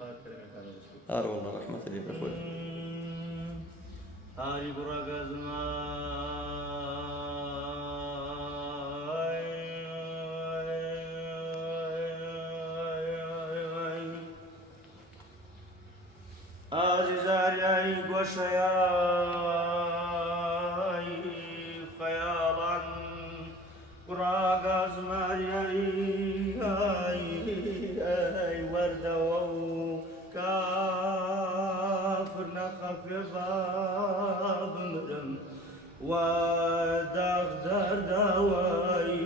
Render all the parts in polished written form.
والله رحمة الله بخوي هاري برقزنا عزيزاري قوشياي خيالا براغاز مارياي وردو كافر نخف باب مرم وداغ دردواي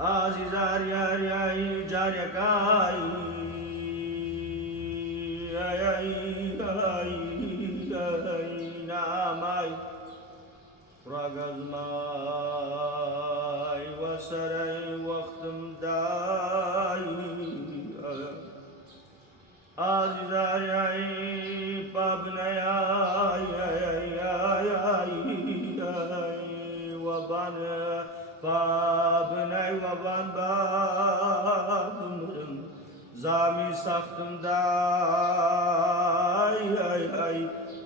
عزيزاري جاريكاي ناماي راقز ماي وسري وختم داي عزيزاري بابناي وبان بابناي وبان بابنرم زامي سختم داي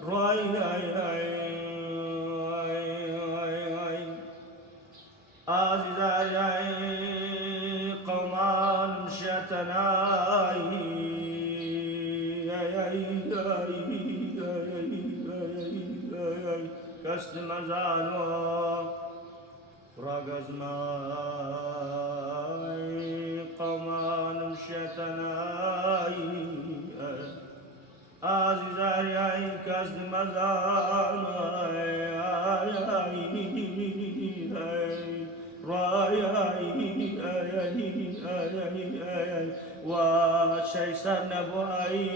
روي عزيزاري قومان مشيتناي كست مزانو راقز ماي قومان مشيتناي عزيزاري كست مزانو وشي سنبوي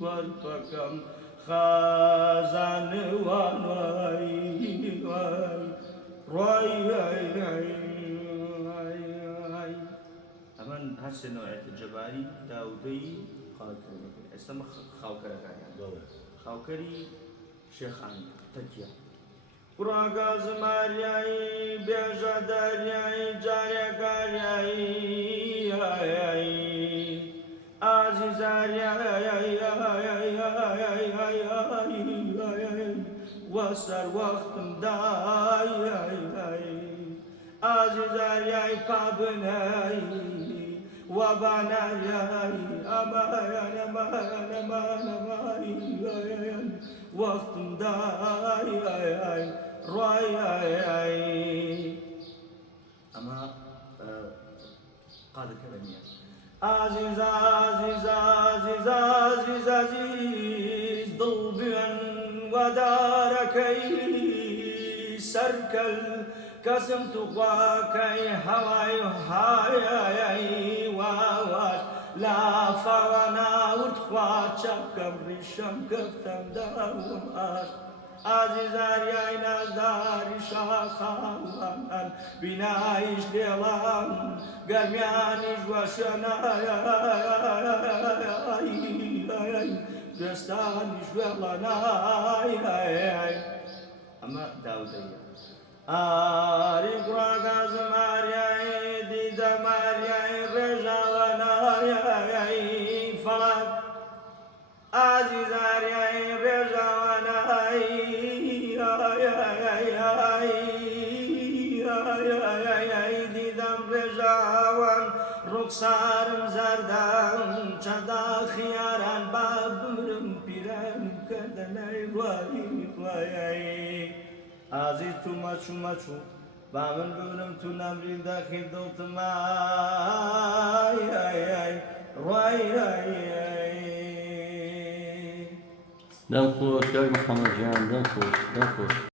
والفكم خازن وانوي أمن هسه نوعية الجباري داودي خاوكري اسمه خاوكري خاوكري شيخان تكيا براغاز مارياي بيجا دارياي جاريا كارياي عزيزارياي وصر وقتم داي عزيزارياي بابناي وبناي أمان وقتم داي رواي أما قال كلامي عزيز ضلبا وداركي سركل كسم تقواكي هواي هاي واواش لا فوانا وتخوات شبكم ريشم كفتم داوم آش عزيزاري نازداري شاخان بنايش ديلان قرميانيش وشناي دستانيش ولاناي أما داودي آري قراغاز مارياي ديدا مارياي رجاواناي فلان عزيزاري رجاواناي ديدم رجاوان رخسارم زردم چدا خياران بابرم پیرم کردنای وای عزیز تو مچو بامن بورم تو نمرین داخل دوتم وای دنخوش يا محمد جان دنخوش